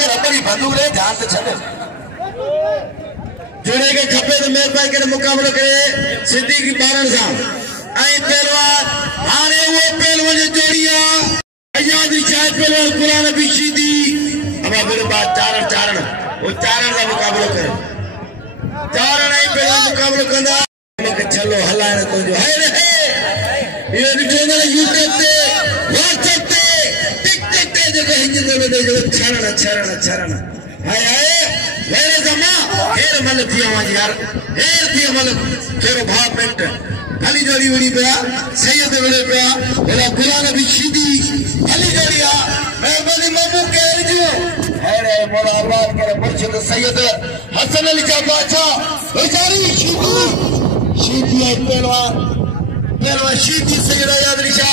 अगर अपनी बंदूक ले ध्यान से चले जुड़े के खपे तो मेरे भाई के मुकाबले करे सिद्दीकी बारण साहब आई पहलवान हारे वो पहलवान जो जोड़िया आजादी चाहे पहलवान कुरान भी सीधी अब मेरे बाद चारण वो चारण का मुकाबला करे चारण आई पहलवान मुकाबला करना चलो हलाने तो जो है रे ये निकलने यूट्यूब पे व्हाट्सएप पे टिकटॉक पे जो हिंदी में जो चरण हाय मेरे जमा हेर मल पिया वाज यार हेर पिया मल तेरो भाव पेट भली जोड़ी उड़ी पे सैयद वेले पे एला कुरान भी सीधी भली जोड़िया मैं बनी ममू के जो हेरे मौला अल्लाह के मुर्शिद सैयद हसन अली का बादशाह बेचारी सीधी पहलवान सीधी सैयद आजाद रिशा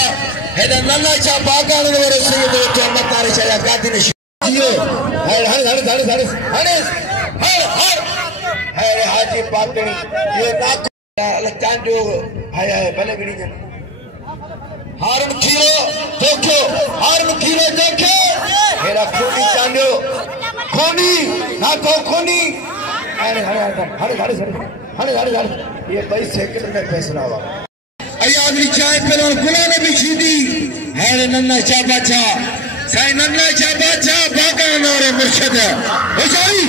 हेदा नल्ला चा बागान वाले सैयद तो अम्मा तारे छया गादी ने जियो हर हाजी पापड़ी ये नाक चांदो हाय भले बिड़ी जन हारम खीरो देखे मेरा खूनी चांदो खूनी ना को खूनी हरे ये 22 सेकंड में फैसला हुआ आजादी चाहे पहलवान गुलाम भी सीधी है नन्ना चा बाचा साई नन्ना चा बाचा बागान और मुर्शिद बेचारी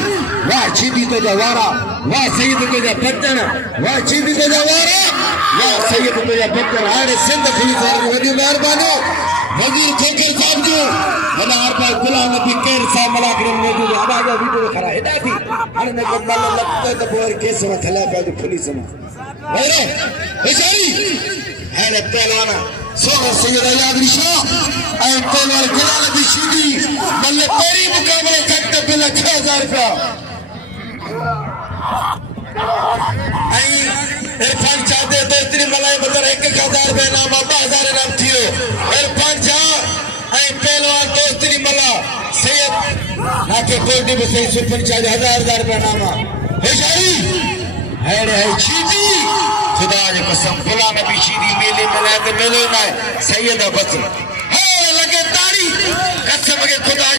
वाह सीधी तो जवारा वाह सैयद तो जा बच्चन वाह सीधी तो जवारा वाह सैयद तो जा बच्चन हारे सिंध खलीफा वदी मेहरबानी वजीर खोकर साहब जो हमार पर गुलाम नबी केर साहब मलाकरम मौजूद है आवाज वीडियो खरा हेदा थी हन ने कमल लगता तो बोर केस में थला पे पुलिस में वेरे बेचारी है पहलवान सोना सैयद आजाद रिशा आई पहलवान गुलाम नबी सीधी मल्ले तेरी मुकाबले तक बिल 6000 रुपया आई इरफान चाहते दोस्ती मलाई बदर 1000 रुपया नाम 2000 नाम थियो इरफान चाह आई पहलवान दोस्ती मला सैयद नाके कोटी में सही सुपन चाह 1000 रुपया नाम बेचारी है रे सीधी खुदा की कसम गुलाम नबी सीधी मेले में मेले ना सैयद बच है लगे ताड़ी कसम के खुदा